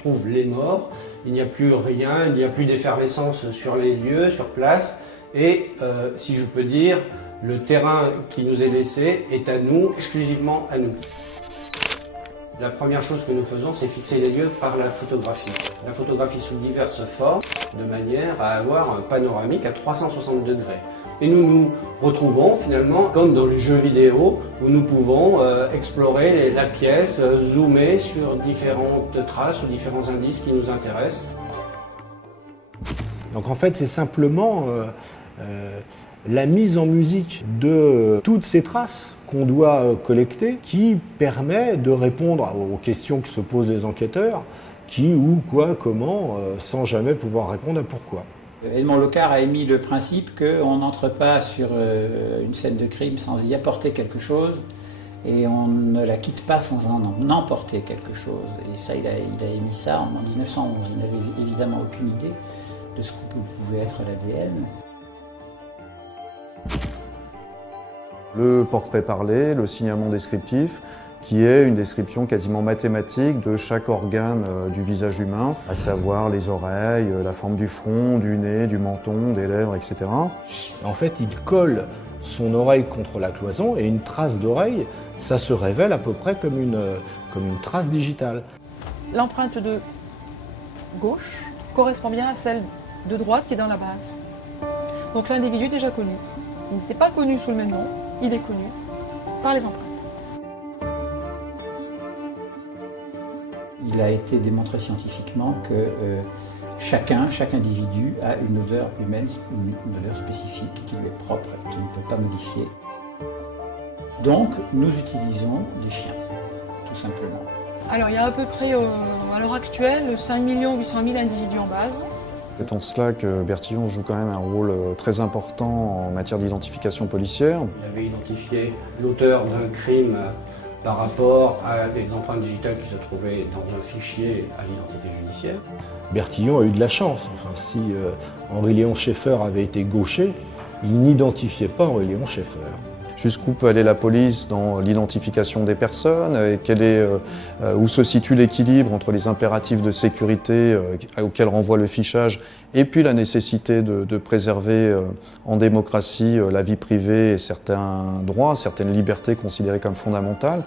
trouve les morts, il n'y a plus rien, il n'y a plus d'effervescence sur les lieux, sur place, et si je peux dire, le terrain qui nous est laissé est à nous, exclusivement à nous. La première chose que nous faisons, c'est fixer les lieux par la photographie. La photographie sous diverses formes, de manière à avoir un panoramique à 360 degrés. Et nous nous retrouvons finalement comme dans les jeux vidéo où nous pouvons explorer la pièce, zoomer sur différentes traces ou différents indices qui nous intéressent. Donc en fait, c'est simplement la mise en musique de toutes ces traces qu'on doit collecter qui permet de répondre aux questions que se posent les enquêteurs, qui, où, quoi, comment, sans jamais pouvoir répondre à pourquoi. Edmond Locard a émis le principe qu'on n'entre pas sur une scène de crime sans y apporter quelque chose et on ne la quitte pas sans en emporter quelque chose. Et ça, il a émis ça en 1911. Il n'avait évidemment aucune idée de ce que pouvait être l'ADN. Le portrait parlé, le signalement descriptif, qui est une description quasiment mathématique de chaque organe du visage humain, à savoir les oreilles, la forme du front, du nez, du menton, des lèvres, etc. En fait, il colle son oreille contre la cloison et une trace d'oreille, ça se révèle à peu près comme une trace digitale. L'empreinte de gauche correspond bien à celle de droite qui est dans la base. Donc l'individu est déjà connu. Il ne s'est pas connu sous le même nom, il est connu par les empreintes. Il a été démontré scientifiquement que chaque individu a une odeur humaine, une odeur spécifique qui lui est propre et qu'il ne peut pas modifier. Donc nous utilisons des chiens, tout simplement. Alors il y a à peu près, à l'heure actuelle, 5 800 000 individus en base. C'est en cela que Bertillon joue quand même un rôle très important en matière d'identification policière. Il avait identifié l'auteur d'un crime par rapport à des empreintes digitales qui se trouvaient dans un fichier à l'identité judiciaire. Bertillon a eu de la chance. Enfin, si Henri-Léon Schaeffer avait été gaucher, il n'identifiait pas Henri-Léon Schaeffer. Jusqu'où peut aller la police dans l'identification des personnes et où se situe l'équilibre entre les impératifs de sécurité auxquels renvoie le fichage et puis la nécessité de préserver en démocratie la vie privée et certains droits, certaines libertés considérées comme fondamentales.